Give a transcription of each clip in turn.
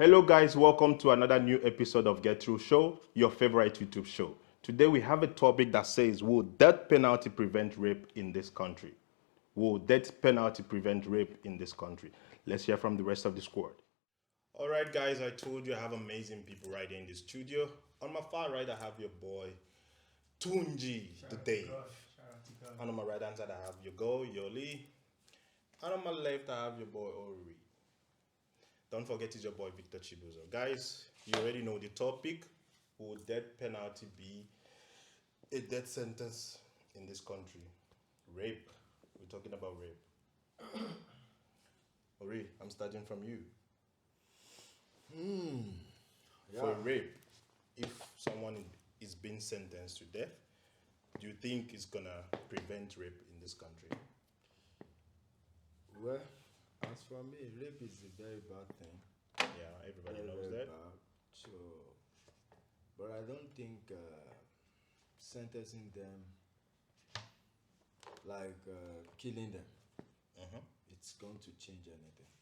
Hello, guys. Welcome to another new episode of Get Through Show, your favorite YouTube show. Today, we have a topic that says, will death penalty prevent rape in this country? Will death penalty prevent rape in this country? Let's hear from the rest of the squad. All right, guys. I told you I have amazing people right here in the studio. On my far right, I have your boy Tunji, the Dave. And on my right hand side, I have your girl Yoli. And on my left, I have your boy Ori. Don't forget it's your boy Victor Chibuzo. Guys, you already know the topic. Will death penalty be a death sentence in this country? Rape. We're talking about rape. Ori, I'm starting from you. For rape, if someone is being sentenced to death, do you think it's gonna prevent rape in this country? Well, as for me, rape is a very bad thing. Yeah, everybody knows Very that. bad. So, but I don't think sentencing them, like killing them, Uh-huh. it's going to change anything.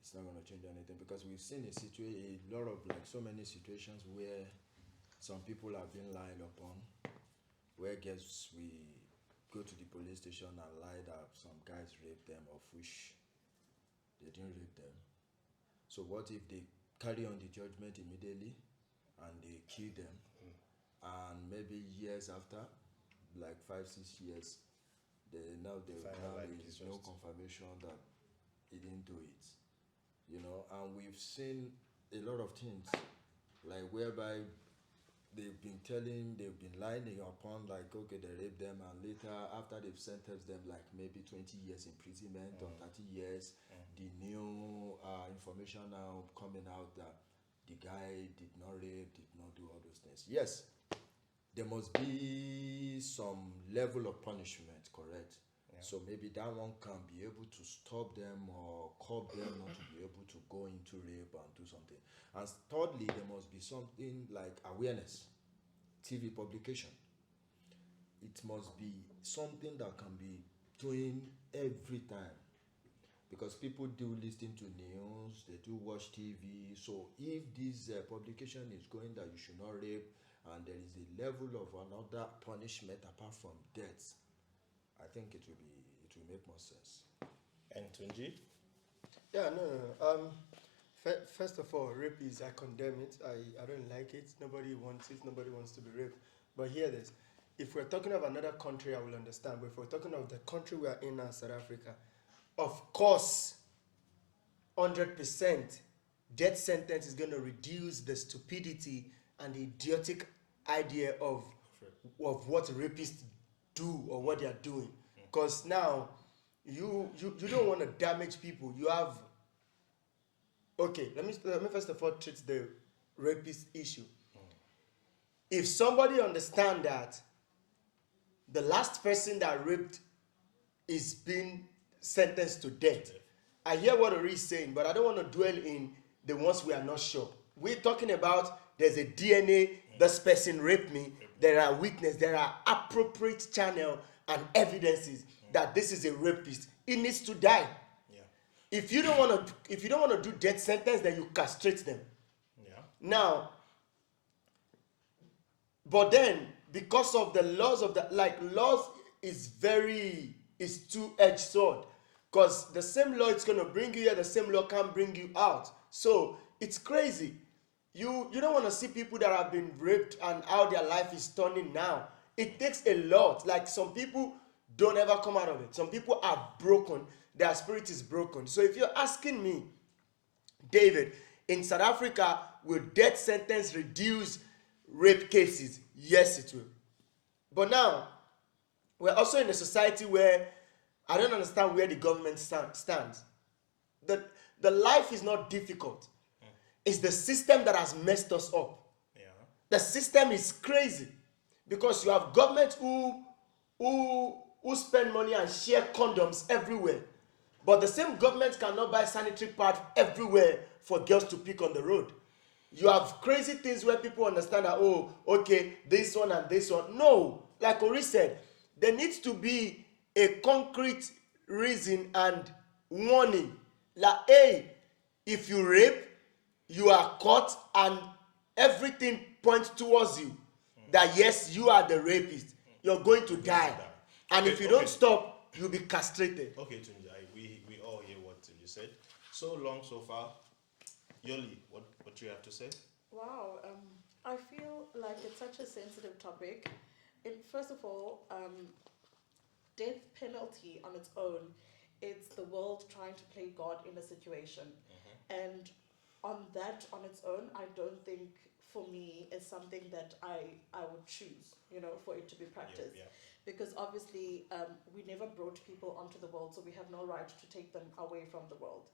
It's not going to change anything because we've seen a lot of like so many situations where some people have been lied upon. Where guess we go to the police station and lie that some guys raped them, of which they didn't rape them. So what if they carry on the judgment immediately and they kill them, and maybe years after, like 5, 6 years, they Find out, like, there it's is no just- confirmation that he didn't do it. And we've seen a lot of things like whereby they've been lying upon, like, okay, they raped them, and later after they've sentenced them, like maybe 20 years imprisonment or 30 years, the new information now coming out that the guy did not rape, did not do all those things. Yes, there must be some level of punishment, correct? So maybe that one can be able to stop them or curb them not to be able to go into rape and do something. And thirdly, there must be something like awareness, TV publication. It must be something that can be doing every time because people do listen to news, they do watch TV. So if this publication is going that you should not rape, and there is a level of another punishment apart from death, I think it will make more sense. And Tunji? Yeah, no. First of all, rape I condemn it. I don't like it. Nobody wants it. Nobody wants to be raped. But hear this. If we're talking of another country, I will understand. But if we're talking of the country we are in now, South Africa, of course, 100%, death sentence is going to reduce the stupidity and the idiotic idea of what rapists do or what they are doing. Because now, you don't want to damage people. You have okay. Let me first of all treat the rapist issue. If somebody understand that the last person that raped is being sentenced to death, I hear what Ori is saying, but I don't want to dwell in the ones we are not sure. We're talking about there's a DNA. This person raped me. There are witnesses. There are appropriate channel and evidences that this is a rapist. He needs to die. Yeah. If you don't want to do death sentence, then you castrate them. Yeah. Now, but then because of the laws of laws is two-edged sword. Because the same law it's gonna bring you here, the same law can bring you out. So it's crazy. You don't want to see people that have been raped and how their life is turning now. It takes a lot. Like some people don't ever come out of it. Some people are broken. Their spirit is broken. So if you're asking me, David, in South Africa, will death sentence reduce rape cases? Yes, it will. But now, we're also in a society where I don't understand where the government stands. The life is not difficult. It's the system that has messed us up. Yeah. The system is crazy because you have government who spend money and share condoms everywhere, but the same government cannot buy sanitary pads everywhere for girls to pick on the road. You have crazy things where people understand that, oh, okay, this one and this one. No, like Ori said, there needs to be a concrete reason and warning. Like, hey, if you rape, you are caught and everything points towards you that yes, you are the rapist, you're going to die. And Okay, if you okay. don't stop, you'll be castrated. Okay, Tunji, we all hear what you said. So long so far. Yoli, what you have to say? Wow, I feel like it's such a sensitive topic. First of all, death penalty on its own, it's the world trying to play God in a situation. And on that, on its own, I don't think for me is something that I would choose, for it to be practiced. Yeah. Because obviously, we never brought people onto the world, so we have no right to take them away from the world.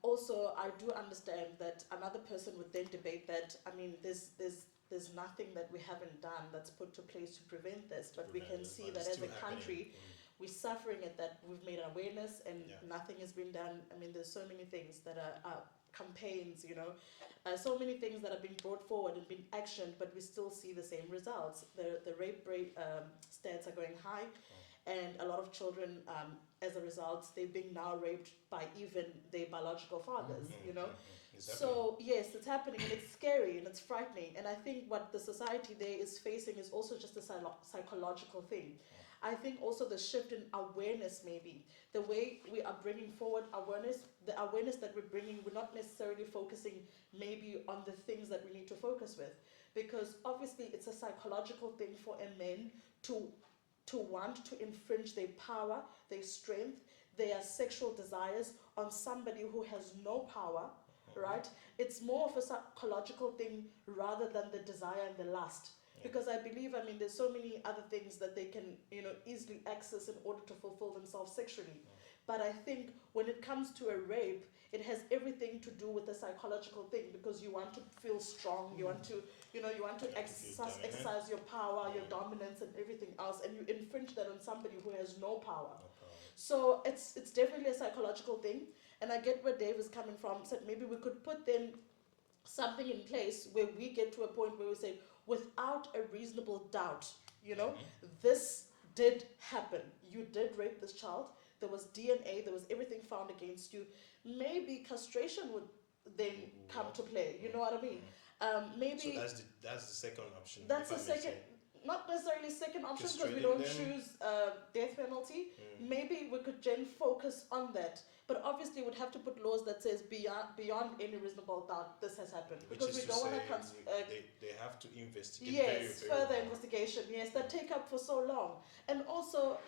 Also, I do understand that another person would then debate that. I mean, there's nothing that we haven't done that's put to place to prevent this, but we can see that as a country, we're suffering at that. We've made awareness, and nothing has been done. I mean, there's so many things that are campaigns, so many things that are being brought forward and being actioned, but we still see the same results. The rape rate stats are going high, and a lot of children, as a result, they're being now raped by even their biological fathers, So yes, it's happening, and it's scary and it's frightening. And I think what the society there is facing is also just a psychological thing. I think also the shift in awareness, maybe the way we are bringing forward awareness, the awareness that we're bringing, we're not necessarily focusing maybe on the things that we need to focus with, because obviously it's a psychological thing for a man to want to infringe their power, their strength, their sexual desires on somebody who has no power, right? It's more of a psychological thing rather than the desire and the lust. Because I believe, there's so many other things that they can, easily access in order to fulfill themselves sexually. But I think when it comes to a rape, it has everything to do with the psychological thing, because you want to feel strong, you want to, you want to exercise your power, your dominance, and everything else, and you infringe that on somebody who has no power. So it's definitely a psychological thing, and I get where Dave is coming from. Said maybe we could put then something in place where we get to a point where we say, without a reasonable doubt, this did happen. You did rape this child. There was DNA. There was everything found against you. Maybe castration would then come to play. You know what I mean? Maybe So that's the second option. that's if a I may second, say. not necessarily second option, because we Castrating don't them. choose death penalty. Maybe we could then focus on that, but obviously we'd have to put laws that says beyond any reasonable doubt this has happened, Which because is we don't want to they have to investigate yes, very, very further well. investigation, yes, that take up for so long. And also,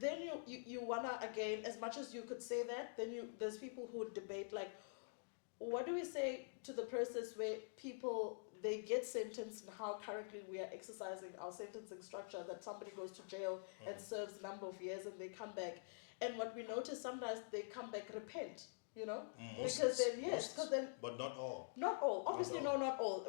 then you wanna, again, as much as you could say that, then there's people who would debate, like, what do we say to the process where people, they get sentenced, and how currently we are exercising our sentencing structure, that somebody goes to jail and serves a number of years and they come back, and what we notice sometimes, they come back repent, because then But not all. not all, obviously, all. not all.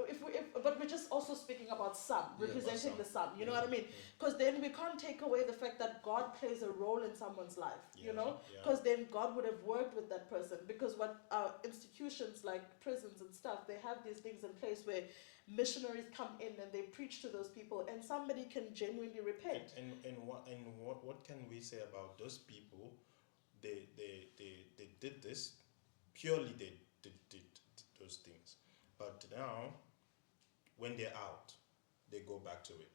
But we're just also speaking about some, representing some. the some. You know what I mean? Because then we can't take away the fact that God plays a role in someone's life. Yeah. Because then God would have worked with that person. Because what institutions like prisons and stuff, they have these things in place where missionaries come in and they preach to those people, and somebody can genuinely repent. And what can we say about those people? They did this purely. They did those things, but now when they're out, they go back to it.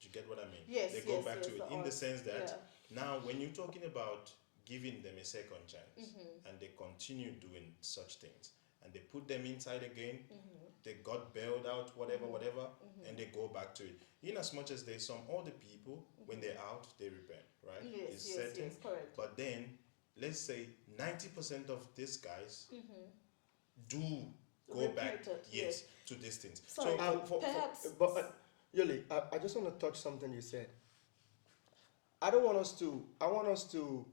Do you get what I mean? Yes, they go yes, back yes, to it the in the art, sense that yeah. now when you're talking about giving them a second chance, and they continue doing such things, and they put them inside again, they got bailed out, whatever, and they go back to it. In as much as there's some other people, when they're out, they repent, right? Yes, It's certain. yes, correct. But then, let's say 90% of these guys do go back, Repeated, yes, to these things. Sorry, perhaps. But Yoli, I just want to touch something you said. I want us to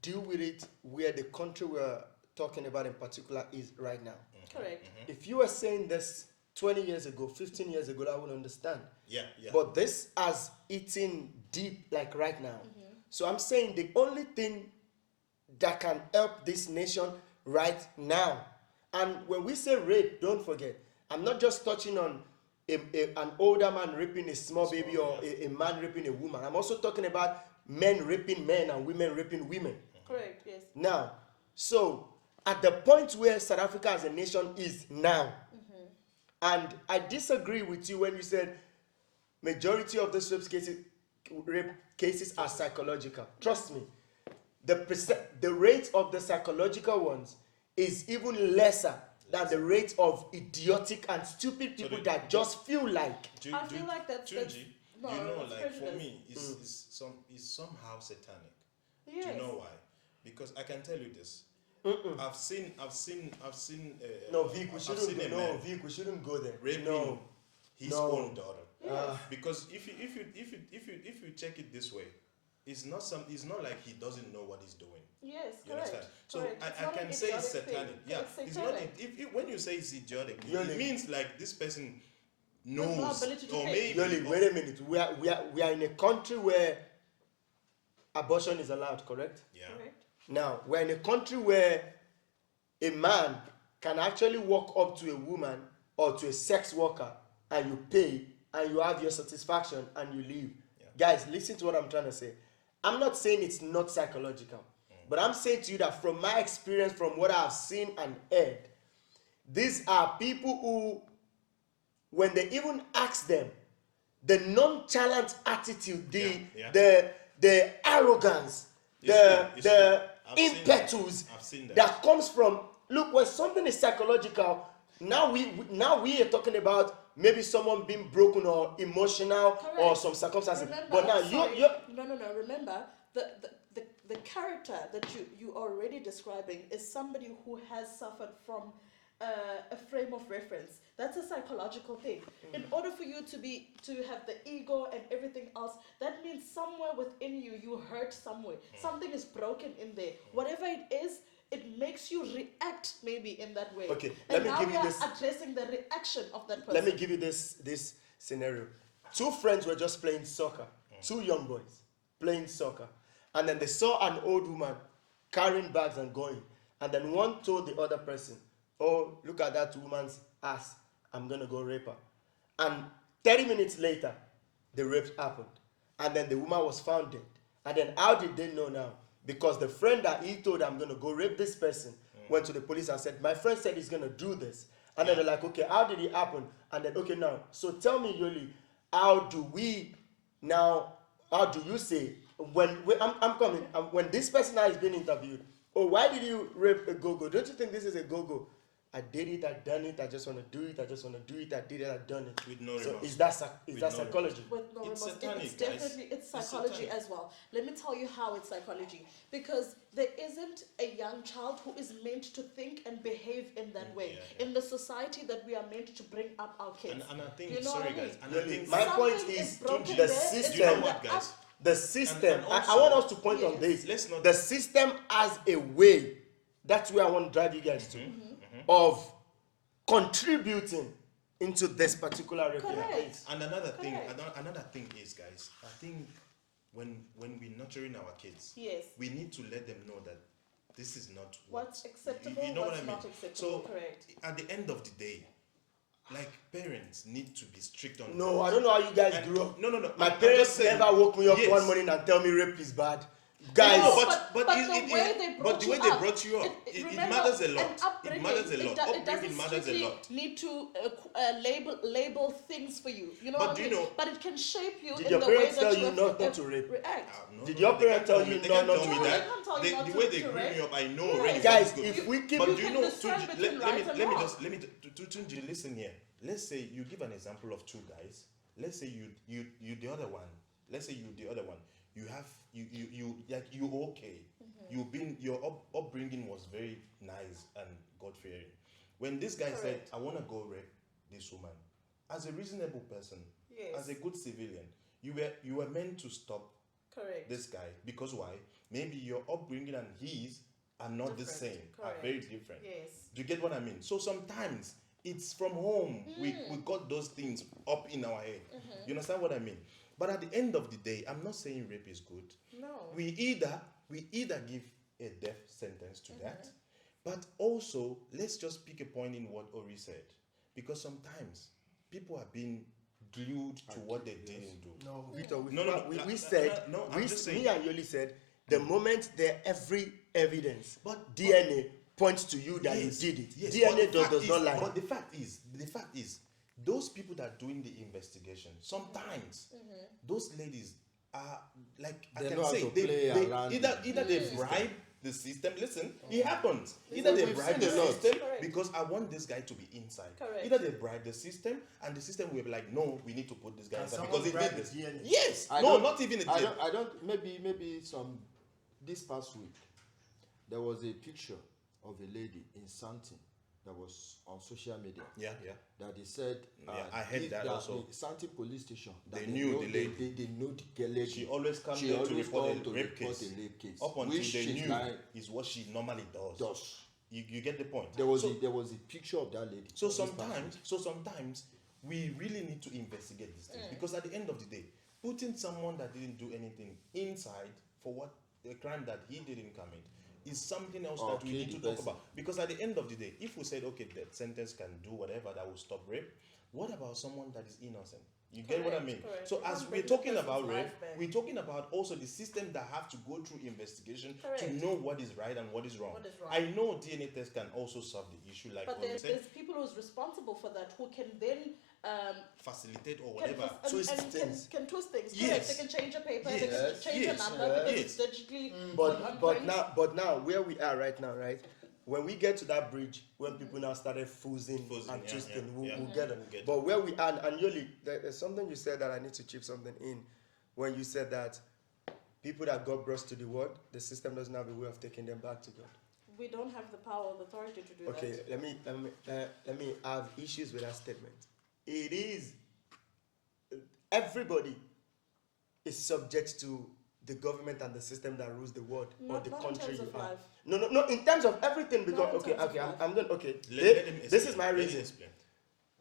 deal with it where the country we're talking about in particular is right now. Correct. If you were saying this 20 years ago, 15 years ago, I would understand. Yeah. But this has eaten deep, like right now. So I'm saying the only thing that can help this nation right now, and when we say rape, don't forget, I'm not just touching on an older man raping a small baby, or a man raping a woman. I'm also talking about men raping men and women raping women. Correct, yes. Now, so at the point where South Africa as a nation is now. And I disagree with you when you said majority of those rape cases are psychological. Trust me, the rate of the psychological ones is even lesser than the rate of idiotic and stupid people that just feel like. I feel like that's Tunji, no, you know, it's like for prejudice. me, it's somehow satanic. Yes. Do you know why? Because I can tell you this. I've seen. No, Vic, we I've shouldn't seen go. a No, man Vic, we shouldn't go there. raping No, his No. own daughter. Ah. Because if you check it this way, it's not like he doesn't know what he's doing. Yes, You correct. understand? So correct. It's I not can an say it's idiotic thing. satanic. Yeah, It's not. satanic. If when you say it's idiotic, Yoli. it means like this person no knows, ability to or pay. maybe. Yoli, wait a minute. We are in a country where abortion is allowed, correct? Yeah. Correct. Now, we're in a country where a man can actually walk up to a woman or to a sex worker and you pay and you have your satisfaction and you leave. Guys, listen to what I'm trying to say. I'm not saying it's not psychological, but I'm saying to you that from my experience, from what I've seen and heard, these are people who, when they even ask them, the nonchalant attitude, the arrogance, It's the true. I've seen impetus I've seen that. that comes from, look, when something is psychological, now we are talking about maybe someone being broken or emotional or Correct. some circumstances. Remember, But now sorry, you no. Remember, the character that you are already describing is somebody who has suffered from a frame of reference. That's a psychological thing. In order for you to have the ego and everything else, that means somewhere within you hurt somewhere. Something is broken in there. Whatever it is, it makes you react maybe in that way. Okay, and let me now give we you are this. addressing the reaction of that person. Let me give you this scenario. Two friends were just playing soccer. Two young boys playing soccer. And then they saw an old woman carrying bags and going. And then one told the other person, "Oh, look at that woman's ass. I'm going to go rape her." And 30 minutes later, the rape happened. And then the woman was found dead. And then how did they know now? Because the friend that he told, "I'm going to go rape this person," went to the police and said, "My friend said he's going to do this." And then they're like, "Okay, how did it happen?" And then, "Okay, now, so tell me, Yoli, how do you say, I'm coming, when this person now is being interviewed, "Oh, why did you rape a go-go? Don't you think this is a go-go?" "I did it, I done it, I just want to do it, I just want to do it, I did it, I done it." With no So remorse. is that With that no psychology? With no It's remorse. satanic, It's guys. definitely it's It's psychology satanic. as well. Let me tell you how it's psychology. Because there isn't a young child who is meant to think and behave in that way. yeah. In the society that we are meant to bring up our kids. And I think, You know sorry what I mean? guys, and I Really, think my point Something is broken the there, it's system. you know in what, the guys? up- The system. And I also- want us to point on Yes. this. Let's not- The system has a way. That's where I want to drive you guys to. Of contributing into this particular Correct. repair. And another thing, Correct. another thing is, guys, I think when we're nurturing our kids, Yes. we need to let them know that this is not what What's acceptable, you know what's what I mean? not acceptable, So correct. at the end of the day, like parents need to be strict on No, that. I don't know how you guys And- grew up. no. My I'm parents just saying, never woke me up yes. one morning and tell me rape is bad. Guys, No, but the way they brought the way you they up, brought you up, it remember, matters a an lot. It upbringing, matters a lot. It Upbringing doesn't matters a strictly lot. need to label things for you. You know But what do I you mean? know- But it can shape you Did in your the way parents that tell you you have not to rape? react. No, Did no, your they parents can't tell me- you they no, can't not tell to me rape? that. They can't tell you They- not the to- way they to grew rape. me up, I know Yes. already. Guys, what's good. if we keep But You do you can know, discern Tunji, between let right and me wrong. Tunji, listen here. Let's say you give an example of two guys. Let's say you the other one. Let's say you the other one. You have you like you okay. You been your upbringing was very nice and God fearing. When this guy said, Correct. "I want to go rape this woman," as a reasonable person, Yes. as a good civilian, you were meant to stop Correct. this guy because why? Maybe your upbringing and his are not the Different, same, are very different. Yes. Do you get what I mean? So sometimes it's from home we got those things up in our head. You understand what I mean? But at the end of the day, I'm not saying rape is good. No. We either give a death sentence to that, but also let's just pick a point in what Ori said, because sometimes people are being glued to what they didn't do. No, Victor, No, we said, no, I'm just saying. me and Yoli said, the moment there every evidence, But- DNA, points to you that Yes, you did it. yes, DNA but the fact does not is- lie. But the fact is, those people that are doing the investigation, sometimes those ladies are like I They can know how say to they, play they around either the either they system. bribe the system. Listen, it happens. Either So they we've bribe seen the a lot. system Correct. because I want this guy to be inside. Correct. Either they bribe the system and the system will be like, no, we need to put this guy Can inside someone because he bribe did this. the DNA? Yes, I no, don't- not even a I DNA. don't. I don't. Maybe some. This past week, there was a picture of a lady in Santin that was on social media. Yeah, yeah. That they said. Yeah, I heard that also. The Santin police station. That They knew know, the lady. They know the lady. She always comes She there to always report come a to rape report case. a rape case. Up until Which they she's knew like, is what she normally does. does. You get the point. There was so, there was a picture of that lady. so this past sometimes we really need to investigate these things because at the end of the day, putting someone that didn't do anything inside for what a crime that he didn't commit is something else that we Okay, need to the talk person. about. Because at the end of the day, if we said okay, that sentence can do whatever that will stop rape, what about someone that is innocent? You get what I Correct, mean? correct. So You as can't we're bring the talking about person's rape, life back. we're talking about also the system that have to go through investigation to Correct. know what is right and what is wrong. What is wrong. I know DNA test can also solve the issue, like But what we there's, said, there's people who's responsible for that who can then facilitate or can whatever. Twist and things. can twist things. Yes. Correct. They can change a paper. They Yes. can change Yes. a number because Yes. it's digitally But on but print. now where we are right now, right? When we get to that bridge, when people now started fusing Fusing, and yeah, twisting, yeah, we'll, yeah. we'll get it. We'll get But where we are, and Yoli, there's something you said that I need to chip something in. When you said that people that God brought to the world, the system doesn't have a way of taking them back to God. We don't have the power or the authority to do Okay, that. let me have issues with that statement. It is everybody is subject to the government and the system that rules the world or Not, the not in country terms you of are. life. No, in terms of everything, because in okay, terms of okay, life. I'm going okay. Let him This is explain. my Let him reason. explain.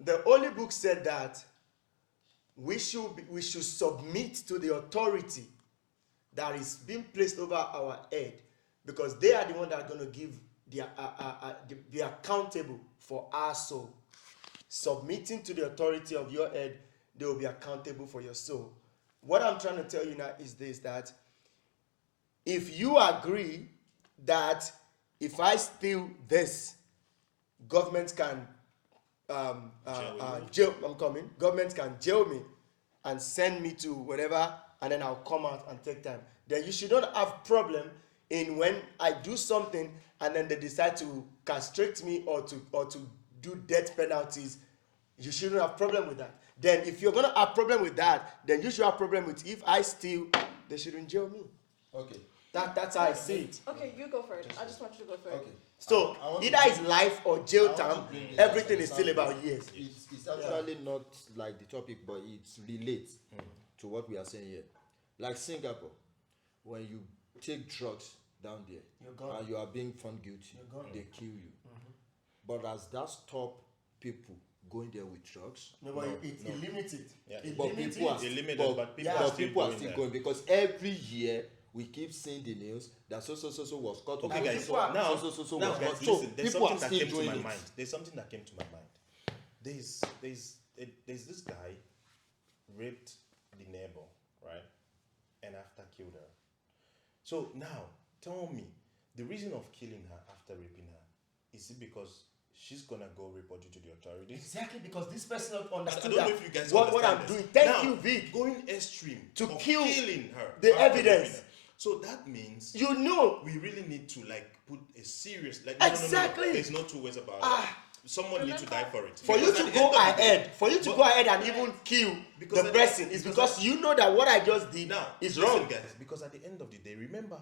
The Holy Book said that we should submit to the authority that is being placed over our head, because they are the one that are going to give be accountable for our soul. Submitting to the authority of your head, they will be accountable for your soul. What I'm trying to tell you now is this: that if you agree that if I steal this, government can jail. I'm coming. Government can jail me and send me to whatever, and then I'll come out and take time. Then you should not have problem in when I do something and then they decide to castrate me or to do death penalties. You shouldn't have problem with that. Then if you're gonna have problem with that, then you should have problem with if I steal, they shouldn't jail me. Okay. That's how I see it. Okay, you go for it. I just want you to go for it. Okay. So I want to either it's life or jail I want to time. bring in Everything an is still example. about years. It's actually not like the topic, but it relates to what we are saying here. Like Singapore, when you take drugs down there You're gone. and you are being found guilty, You're gone. they kill you. But does that stop people going there with drugs? No, but it limits it. Yeah. It But limits people it. are They limited, but, but people yeah, are but still people are going still there. going because every year we keep seeing the news that so was caught. Okay, And guys. people So are- now, so now was guys, caught. So listen. There's people something are that still came to doing my it. mind. There's something that came to my mind. There's this guy raped the neighbor, right, and after killed her. So now, tell me, the reason of killing her after raping her, is it because she's gonna go report you to the authorities? Exactly, because this person not I understood don't know that if you guys what understand I'm this. doing. Thank Now, you, Vic. Going extreme To of kill killing her, the after raping evidence. her. So that means You know, we really need to like put a serious like Exactly. There's no two ways about it. Ah. Someone needs to die for it. for you Because to at the go end of the day- ahead, for you to But- go ahead and even kill Because the at the- person is because you know that what I just did Now is listen, wrong. guys. Because at the end of the day, remember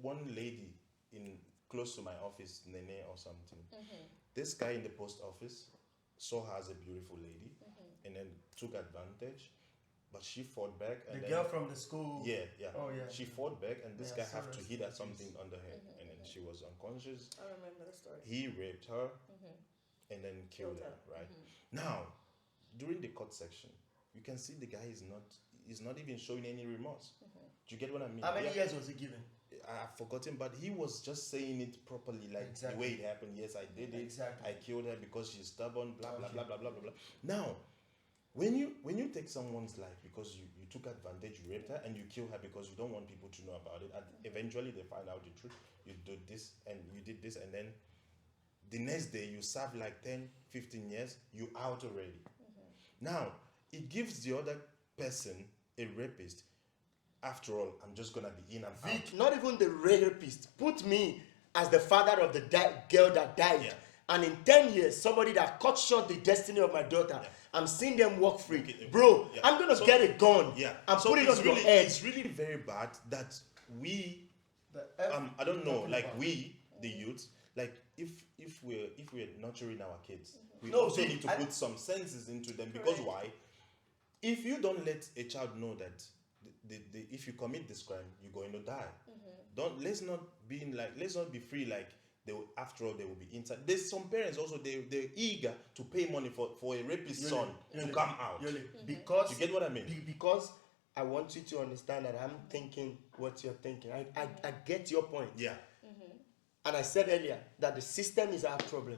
one lady in close to my office, Nene or something. This guy in the post office saw her as a beautiful lady, and then took advantage. But she fought back, and then from the school. yeah. Oh, yeah. She fought back, and this Yeah, guy so had to that's hit her the something on the head, and then she was unconscious. I remember the story. He raped her, and then killed her. Right now, during the court section, you can see the guy is not even showing any remorse. Do you get what I mean? How many Yeah. years was he given? I've forgotten, but he was just saying it properly, like Exactly. the way it happened. Yes, I did it. Exactly. I killed her because she's stubborn. Blah blah Okay. blah blah blah blah blah. Now, when you take someone's life because you took advantage, you raped her, and you kill her because you don't want people to know about it, and eventually they find out the truth. You did this and you did this, and then the next day you serve like 10, 15 years, you out already. Now, it gives the other person, a rapist, after all, I'm just gonna be in and out. Vic, not even the rapist. Put me as the father of the girl that died. Yeah. And in 10 years, somebody that cut short the destiny of my daughter, Yeah. I'm seeing them walk free. Okay, Bro, yeah. I'm gonna So- get a gun Yeah. and So put it it's on your really, head. It's really very bad that we, The F I don't know, talking like about. we, the youth, like if we're nurturing our kids, we No, also Vic, need to put some senses into them because Correct. why? If you don't let a child know that if you commit this crime, you're going to die. Let's not be free like they will, after all they will be inside. There's some parents also they're eager to pay money for a rapist son to come out. Because You get what I mean? Because I want you to understand that I'm thinking what you're thinking. I get your point. Yeah. And I said earlier that the system is our problem.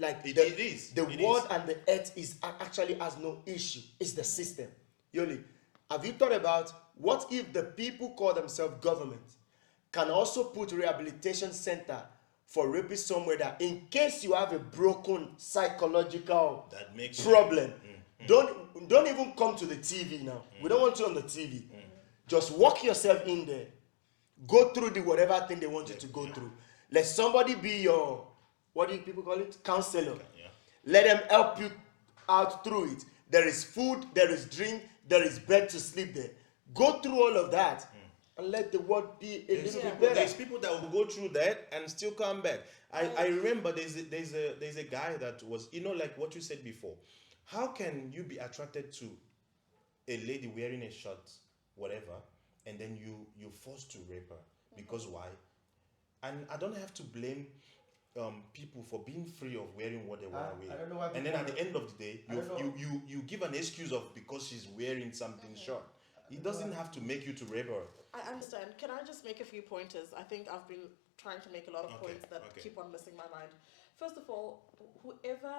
Like It the, is. The It world is. and the earth is actually has no issue. It's the system. Yoli, have you thought about what if the people call themselves government can also put rehabilitation center for rapists somewhere that in case you have a broken psychological That makes problem, don't even come to the TV now. We don't want you on the TV. Just walk yourself in there. Go through the whatever thing they want you to go through. Let somebody be your, what do people call it? Counselor. Yeah. Let them help you out through it. There is food, there is drink, there is bed to sleep there. Go through all of that and let the world be a little bit better. There's people that will go through that and still come back. I remember there's a guy that was, like what you said before. How can you be attracted to a lady wearing a shirt, whatever, and then you forced to rape her? Because why? And I don't have to blame people for being free of wearing what they want to I wear. don't know why And then people at the end of the day, I don't know. you give an excuse of because she's wearing something short. It doesn't have to make you to rape her. I understand. Can I just make a few pointers? I think I've been trying to make a lot of Okay, points that okay. keep on missing my mind. First of all, whoever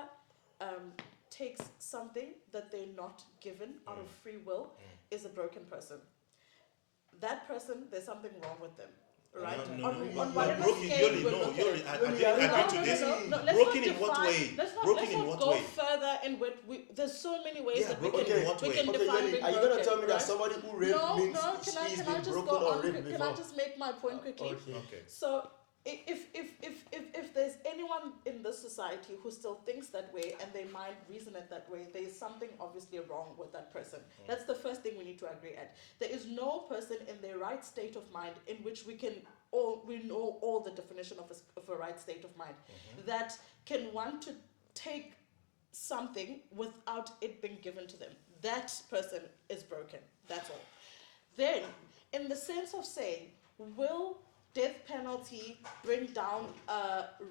takes something that they're not given out of free will is a broken person. That person, there's something wrong with them, right? No, on whatever broken, scale Yoli, we're no, looking Yoli, at. I didn't agree to this. Let's Broken not in what define- way? Let's not, Broken let's in not what go way? further in what there's so many ways Yeah, that we broken can, in what we way? can Okay, define Yoli, being are you broken, gonna tell me that right? somebody who raped means No, he's can I been just broken go or on? raped Can before? I just make my point quickly? Okay. Okay. So if there's anyone in this society who still thinks that way and they might reason it that way, there is something obviously wrong with that person. That's the first thing we need to agree at. There is no person in their right state of mind in which we know all the definition of a right state of mind that can want to take something without it being given to them. That person is broken. That's all. Then, in the sense of saying, will death penalty bring down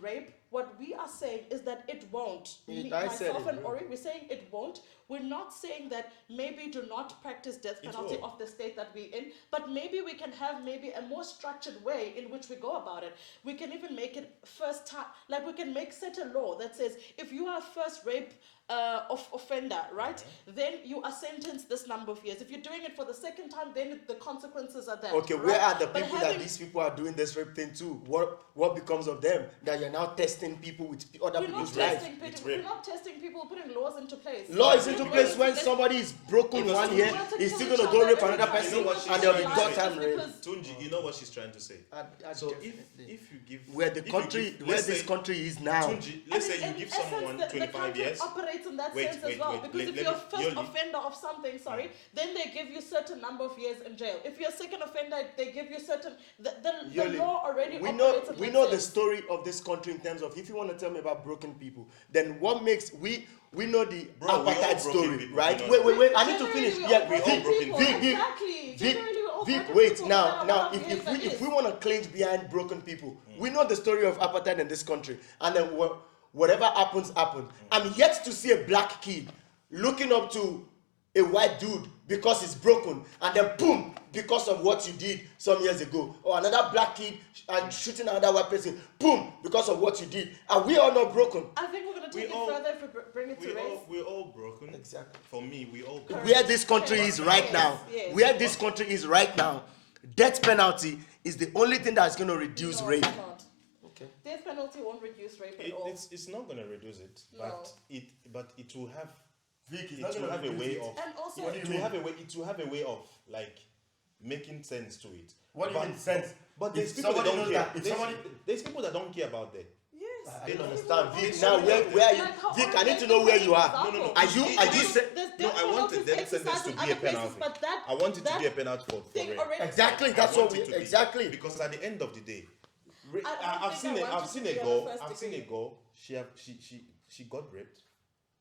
rape? What we are saying is that it won't. I said Myself it and will. Ori, we're saying it won't. We're not saying that maybe do not practice death It penalty will. of the state that we're in, but maybe we can have maybe a more structured way in which we go about it. We can even make it first time, like we can set a law that says if you are first rape offender, right, then you are sentenced this number of years. If you're doing it for the second time, then the consequences are there. Okay, right? where are the But people having- that these people are doing this rape thing to? What becomes of them? That you're now testing people with other We're not people's lives. testing It's people. We're rape. not testing people. Putting laws into place. Law is We're into not place going when to let- somebody is broken Because one you year, want to he's kill still each gonna go other rape every another time. person, You know what she's and there'll be trying to God say? time rape. Because- Tunji, you know what she's trying to say. So Definitely. if you give Where the if you country, give- where let's this say- country is now. Tunji, let's say you in give essence, someone the 25 country years. operates in that Wait, sense wait, as well. wait. Because if Let you're me- a first Yoli. offender of something, then they give you certain number of years in jail. If you're a second offender, they give you certain. The Yoli, law already we operates know in we that know the sense. story of this country in terms of if you want to tell me about broken people, then what makes we know the Bro, we all apartheid broken story, people, right? you know Wait, I need to Generally, finish. we're Yeah, all we all broken broken people. people. Exactly. Generally, we're all broken Wait, people, no now, matter now, what our if behavior we is. want to clinch behind broken people, we know the story of apartheid in this country, and then whatever happens. I'm yet to see a black kid looking up to a white dude because he's broken, and then boom, because of what you did some years ago, or another black kid and shooting another white person, boom, because of what you did. Are we all not broken? I think we're going to We take it all- further if we bring it to race. We're all broken. Exactly. For me, we all broken. Where this country is right now, Yes. where this country is right now, death penalty is the only thing that's going to reduce No, rape. it's not. Okay. Death penalty won't reduce rape at It, all. it's not going to reduce it, No. but it will have Vic, it's it not will gonna have a reduce way it. of And also, What do you it will mean? have a way it will have a way of like making sense to it. What do you But- mean sense? But there's If people that somebody don't knows care. that- if There's, somebody- there's people that don't care about that. yes. I They don't don't understand. People Vic, don't now care. where are you? Like how Vic, I Ori need to made know the where same you are. No, no, no. example. Are you? Are you? There's No, death I want the penalties death sentence exercised to in be a other places, penalty. but that I want it to that be a penalty for thing rape. already Exactly. I That's want what it we to be. exactly. Because at the end of the day, I don't I've think seen I a, want I've it seen to a be on girl, the first I've seen a degree. girl. She got raped,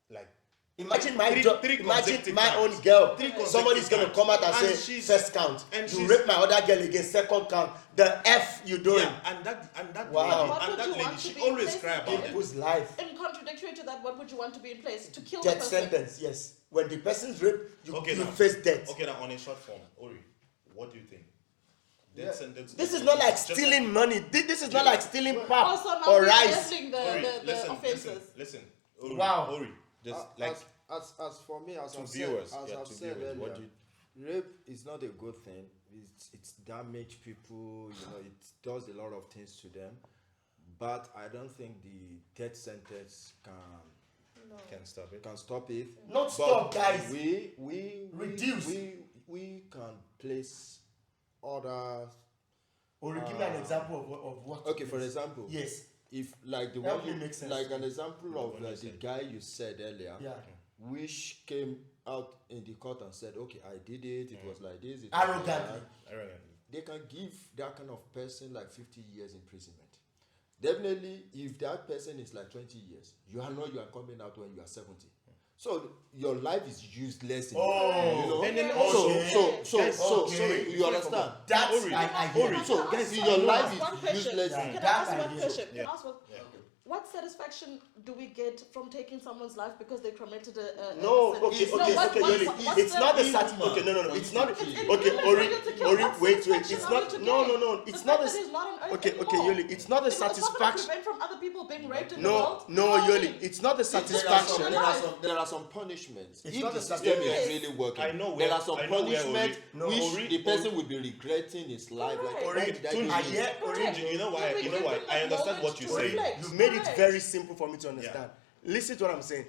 like Imagine my Three imagine consecutive my times. own girl. Three consecutive Somebody's gonna times. come out and, And say she's- first count. and You she's- rape my other girl again, second count. The F you doing? yeah, and that Wow. lady, What and would that you lady, want to she be in always place cry of about it. People's life. In contradictory to that, what would you want to be in place? To kill Death the person? sentence, yes. When the person's raped, you Okay, now. face death. Okay, now on a short form, Ori, what do you think? Death Yeah. sentence. This is not like just stealing money. This is not like stealing pap Also, now or we're rice. leveling the, Ori, the listen, offences. listen. Ori, Wow. Ori, just like as for me, as to I've viewers, said, as yeah, I've to said viewers, what earlier, do you? rape is not a good thing. It's damage people. You know, it does a lot of things to them. But I don't think the death sentence No. Can stop it. can stop it. Not But stop, guys. We Reduce. We can place other. Or give me an example of what. Okay, for example, Yes. if like the Help one me you, make sense. like an example of one you the said. guy you said earlier, Yeah. which came out in the court and said, okay, I did it. It was like this. It was like Arrogantly. that." Arrogantly. They can give that kind of person like 50 years imprisonment. Definitely, if that person is like 20 years, you are coming out when you are 70. So your life is useless. In Oh. you know? And then Yeah. also, Guys, so okay. sorry, you understand? That's Ori, I hear. Ori. So Can I guys, ask your one- life ask one is question? useless. Yeah. Can I That ask I one hear. question? Yeah. Can I ask one? What satisfaction do we get from taking someone's life because they committed a No, innocent- okay, No, okay, what- okay, what's- Yoli. what's It's the- not the Inhuman. sat. Okay, no, it's not. It's Okay, inhuman Ori, for you to kill. Ori, What wait. satisfaction It's are we not. to No, get? no, no. The It's fact not that a. he's not on earth Okay, anymore. Yoli. It's not a It's not gonna satisfaction. prevent from other people being raped in the No, world. no, You know what I Yoli. mean? It's not a There are satisfaction. there are some punishments. It's If not the a system satisfaction. is really working, I know there where- are some I know where punishments No, which Ori- the person will be regretting his life. Like, Correct. why did I do Tunji, I this? hear- Correct. You know why? Give You know him why? that I understand moment what you're to saying. reflect. You made it Correct. very simple for me to understand. Listen to what I'm saying.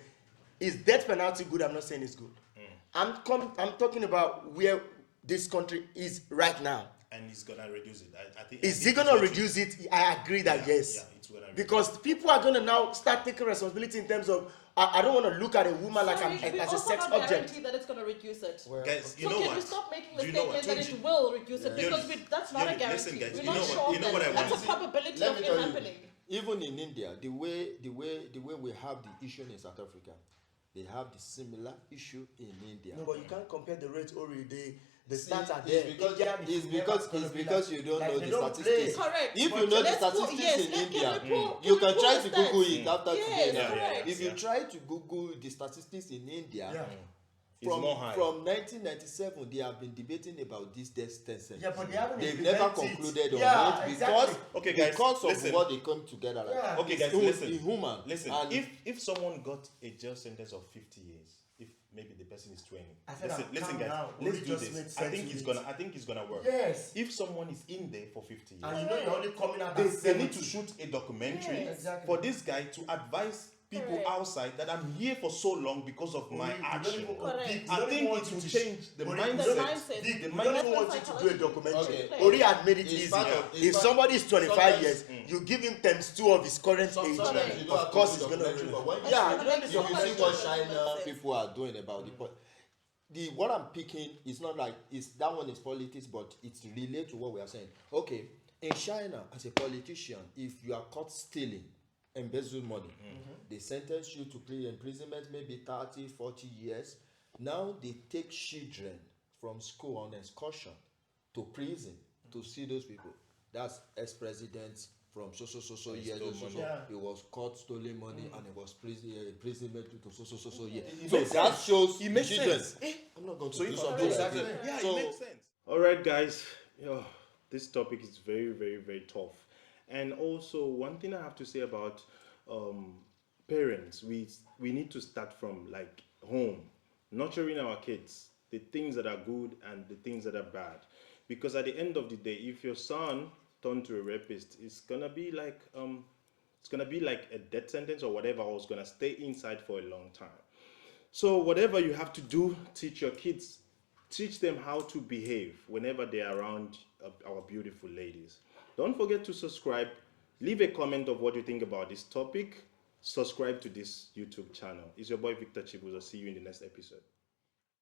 Is death penalty good? I'm not saying it's good. I'm talking about where this country is right now. And he's gonna reduce it. I think. Is I he think gonna it's what reduce it? I agree that yes. Yeah, it's gonna reduce. Because people are gonna now start taking responsibility in terms of I don't want to look at a woman like Sorry, we as a also sex not object. guarantee that it's going to reduce it. Guys, you So know can what? we stop making the Do you know what? statement that Tunji, it will reduce it Yeah. because that's not a Yoli, guarantee. listen, guys, We're you not know what- sure you know what I that. want That's to a say? probability Let of me it tell you, happening. even in India, the way we have the issue in South Africa, they have the similar issue in India. No, but you can't compare the rates already. The See, stats are it's there. because- India is it's never because- gonna it's be because like- you don't like know they the don't statistics. play. Correct. If you But know the let's pull- statistics yes, in can India, we pull- you can can we try pull to stats? Google it after Yes, today. Yeah, now. correct. If you Yeah. try to Google the statistics in India, Yeah. It's more high. from 1997, they have been debating about this death sentence. Yeah, but they haven't They've never implemented it. concluded on Yeah, it exactly. Okay, guys, because of listen. what they come together like. Yeah. Okay, guys, It's listen. inhuman. Listen. And If someone got a jail sentence of 50 years, if maybe the person is 20, I said listen, I'm listen, calm guys. now. Let's Ori do just this. made I sense think with it's it. gonna. I think it's gonna work. Yes. If someone is in there for 50 years, And you know you're only coming out they, at they need 70. to shoot a documentary Yes. Exactly. for this guy to advise people Correct. outside that I'm here for so long because of my We don't action. even- Correct. Vic, we I don't think even want it you will to change the Ori, mindset. The mindset. Vic, The we mindset- don't even want you to do a documentary. Okay. Ori had made it It's easy. part of- it's If part- somebody is 25 years, sometimes- you give him times 2 of his current age. sometimes you don't Of have course, to he's do gonna. documentary, but when you Yeah, It's gonna you make if so you much see what difference. China people are doing about the what I'm picking is not like it's that one is politics, but it's related to what we are saying. Okay, in China, as a politician, if you are caught stealing, embezzle money, they sentence you to imprisonment, maybe 30, 40 years. Now they take children from school on excursion to prison to see those people. That's ex-presidents from so He years. stole So money. Yeah. he was caught stealing money and it was imprisonment to so years. It So makes that sense. shows It makes children. sense. I'm not going to So do if something like exactly. this. Yeah, So- it makes sense. All right, guys. This topic is very, very, very tough. And also, one thing I have to say about parents, we need to start from like home, nurturing our kids, the things that are good and the things that are bad. Because at the end of the day, if your son turned to a rapist, it's gonna be like a death sentence or whatever, or it's gonna stay inside for a long time. So whatever you have to do, teach your kids, teach them how to behave whenever they are around our beautiful ladies. Don't forget to subscribe. Leave a comment of what you think about this topic. Subscribe to this YouTube channel. It's your boy Victor Chibuzo. See you in the next episode.